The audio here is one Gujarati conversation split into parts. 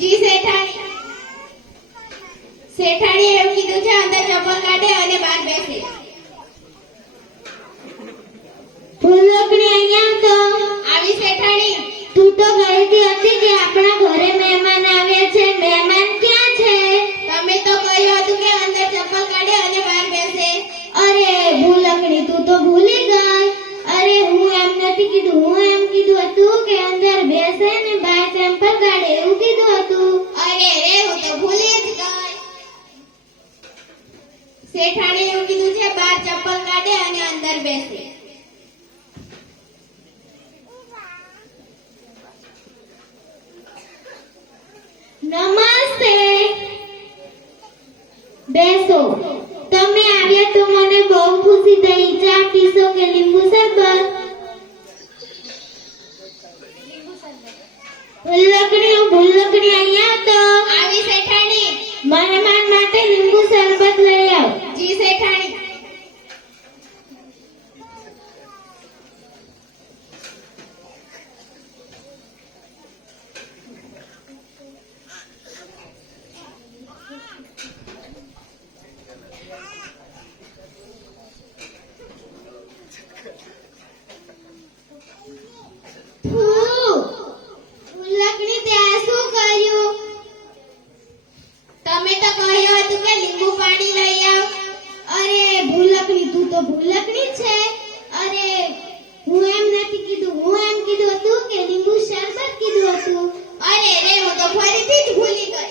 જી શેઠાણી. શેઠાણીએ એવું કીધું છે અંદર ચપ્પલ કાઢે અને બહાર બેસે. ફૂલકડી અહીંયા તો આવી શેઠાણી. તું તો કહેતી હતી કે આપણા ઘરે મહેમાન આવ્યા છે. મહેમાન ક્યાં છે? તમે તો કહ્યું હતું કે અંદર ચપ્પલ કાઢે અને બહાર બેસે. અરે ફૂલકડી, તું તો ભૂલી ગઈ. અરે હું એમ નથી કીધું. હું એમ કીધું હતું કે અંદર બેસે ને બહાર ચપ્પલ કાઢે, એવું કીધું હતું. અરે રે, હું તો ભૂલી જ ગઈ. શેઠાણીએ એવું કીધું છે બહાર ચપ્પલ કાઢે અને અંદર બેસે. નમસ્તે. બેસો. તમે આવ્યા તો મને બહુ ખુશી થઈ. ચા પીશો કે લીંબુ શરબત? ભૂલકડી અહીંયા તો આવી શેઠાણી. મહેમાન માટે લીંબુ શરબત લઈ આવ. જી શેઠાણી. ફૂલકડી, તે શું કર્યું? તમે તો કહ્યું હતું કે લીંબુ પાણી લઈ આવ. અરે ભૂલકડી, તું તો ભૂલકડી છે. અરે હું એમ નથી કીધું. હું એમ કીધું હતું કે લીંબુ શરબત કીધું હતું. અરે રે, હું તો ફરીથી જ ભૂલી ગઈ.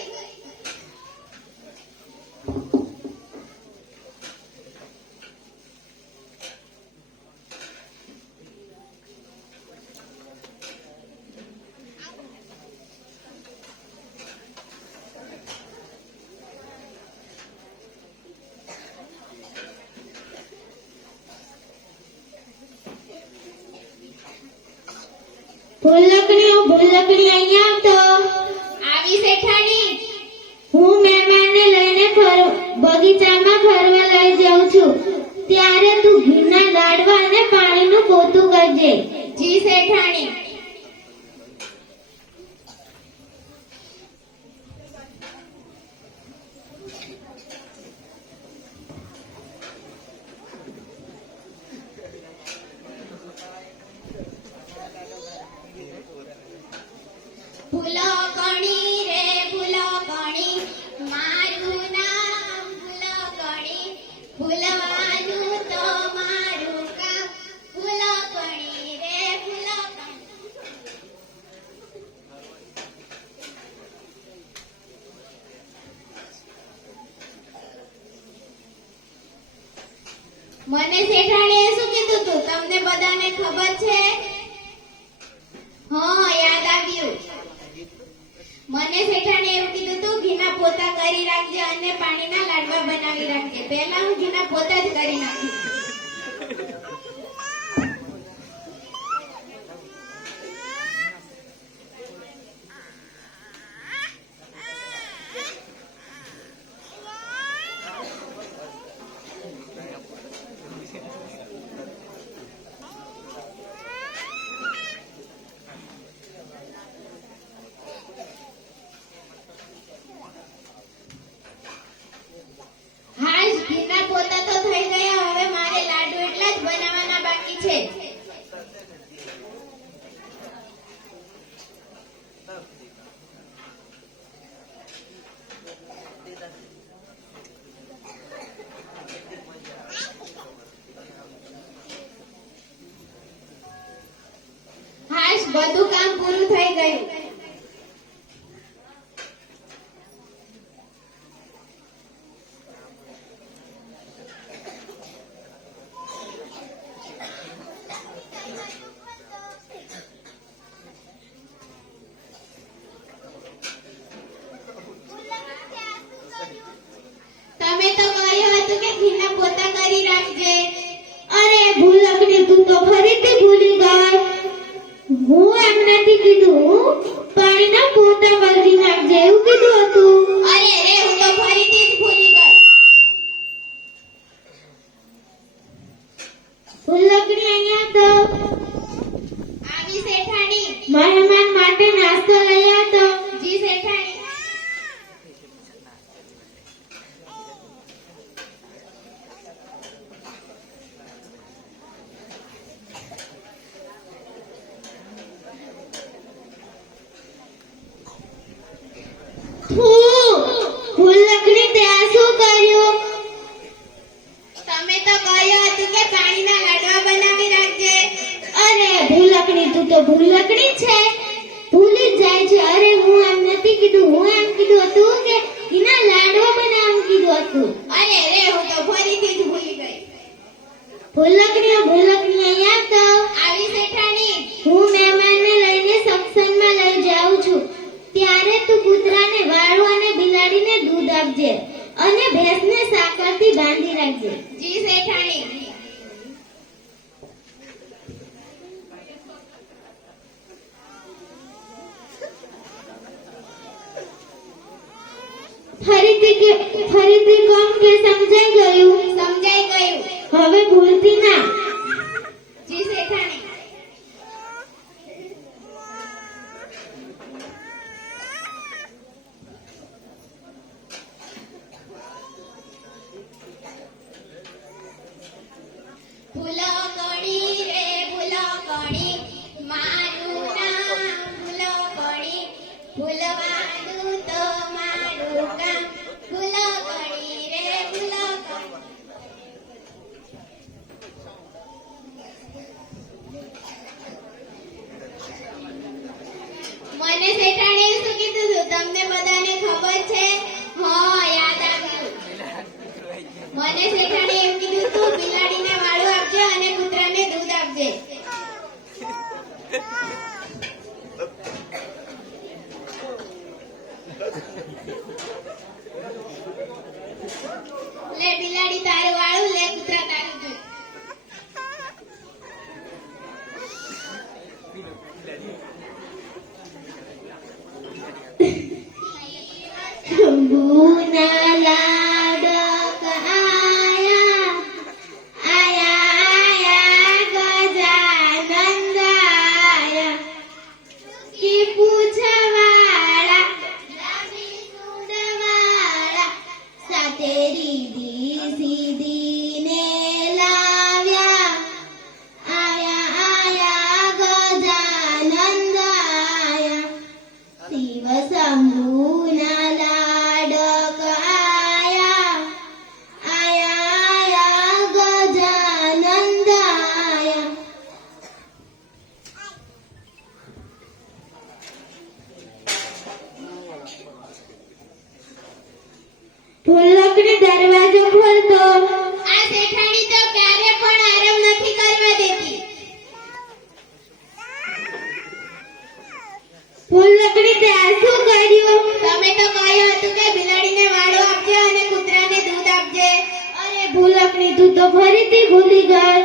ભૂલકડી અહીંયા તો આવી શેઠાણી. હું મહેમાનને લઈને બગીચામાં ફરવા લઈ જાઉં છું. ત્યારે તું ઘીના લાડવા અને પાણીનું પોતું કરજે. જી શેઠાણી. ફૂલકણી રે ફૂલકણી, મારું નામ ફૂલકણી. ફૂલવાનું તો મારું કામ. ફૂલકણી રે ફૂલકણી. મને શેઠાણીએ શું કીધું તું? તમને બધાને ખબર છે? હા, યાદ આવ્યું. મને શેઠાણીએ એવું કીધું તું ઘીના પોતા કરી રાખજે અને પાણીના લાડવા બનાવી રાખજે. પહેલા હું ઘીના પોતા જ કરી નાખીશ. ઘીના પોતા તો થઈ ગયા. હવે મારે લાડુ એટલા જ બનાવવાના બાકી છે. હાશ, બધું કામ પૂરું થઈ ગયું. તમે તો કહ્યું હતું કે ઘીના પોતા કરી રાખજે. અરે ભૂલકડી, તું તો ફરીથી ભૂલી ગઈ. હું એમ નથી કીધું. પાણીના પોતા કરી નાખજે, એવું કીધું હતું. અરે રે, હું તો ફરીથી જ ભૂલી ગઈ. ફૂલકડી અહીંયા તો આવી શેઠાણી. મહેમાન માટે નાસ્તો લઈ આવતો. જી શેઠાણી. તે આ શું કર્યું? તમે તો કહ્યું હતું કે પાણીના લાડવા બનાવી રાખજે. અરે ભૂલકણી, તું તો ભૂલકણી છે, ભૂલી જ જાય છે. અરે હું એમ નથી કીધું, હું એમ કીધું હતું કે ઘીના લાડવા બનાવવાનું કીધું હતું. અરે રે, હું તો ફરીથી જ ભૂલી ગઈ. ભૂલકણી અહીંયા તો આવી શેઠાણી. હું મહેમાનને લઈને સત્સંગમાં લઈ જાઉં છું, ત્યારે તું કૂતરાને વાળું અને બિલાડીને દૂધ આપજે અને ભેંસને સાકરથી બાંધી રાખજે. જી શેઠાણી. ફરીથી કોમ કે સમજાઈ ગયું? સમજાઈ ગયું. હવે ભૂલતી ના. જી શેઠાણી. ભૂલકણી રે ભૂલકણી, મારું નામ ભૂલકણી, ભૂલવાનું તો મારું કામ. ભૂલકણી રે ભૂલકણી. મને શેઠાણીએ શું કીધું હતું? તમને બધાને ખબર છે? હા, યાદ આવ્યું. મને શેઠાણીએ એમ કીધું હતું, બિલાડીને વાળું આપજે અને કૂતરાને દૂધ આપજે. લે બિલાડી તારું વાળું, લે કૂતરા તારું દૂધ. શંભુના લાડક આયા, આયા ગજાનંદ આયા, કી પૂછવાળા, લાંબી સૂંઢવાળા, સાથે રીધી સીધીને લાવ્યા. આયા ગજાનંદ આયા, શિવ શંભુના લાડક આયા, આયા ગજાનંદ આયા. ભૂલકણી દરવાજો ખોલતો. આ શેઠાણી તો ક્યારે પણ આરામ નથી કરવા દેતી. ભૂલકણી તે આ શું કર્યું? તમે તો કહ્યું હતું કે બિલાડીને વાળો આપજે અને કૂતરાને દૂધ આપજે. અરે ભૂલકણી, તું તો ફરીથી ભૂલી ગઈ.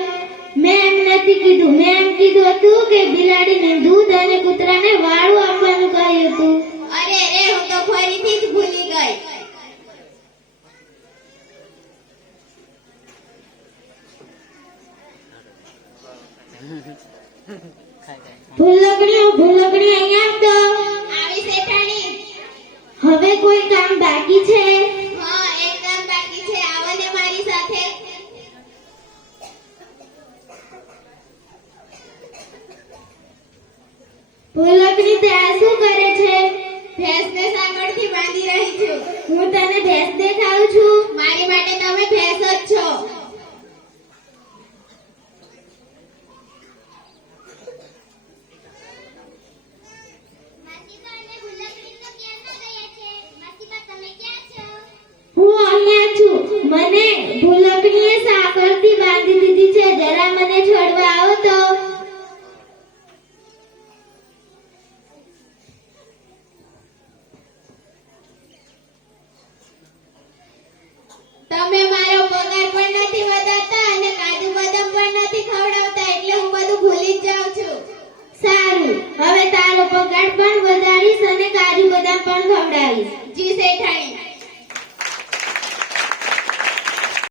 મેં એમ નથી કીધું, મેં એમ કીધું હતું કે બિલાડીને દૂધ અને કૂતરાને વાળું આપવાનું કહ્યું હતું. અરે રે, હું તો ફરીથી જ ભૂલી ગઈ. ભૂલકણી અહીંયા તો આવી શેઠાણી. હવે કોઈ કામ બાકી છે? હા, એક કામ બાકી છે. આવો ને મારી સાથે. ભૂલકણી તે આ શું કરે છે? ભેંસને સાંકળથી બાંધી રહી છું. હું તને ભેંસ દેખાડું છું. મારી માટે તમે ભેંસ જ છો. હું અહીંયા છું. મને ભૂલકણીએ સાકરથી બાંધી દીધી છે, જરા મને છોડવા આવો તો. તમે મારો પગાર પણ નથી વધારતા અને કાજુ બદામ પણ નથી ખવડાવતા, એટલે હું બધું ભૂલી જ જાઉં છું. સારું, હવે તારો પગાર પણ વધારીશ અને કાજુ બદામ પણ ખવડાવીશ. જી શેઠાણી.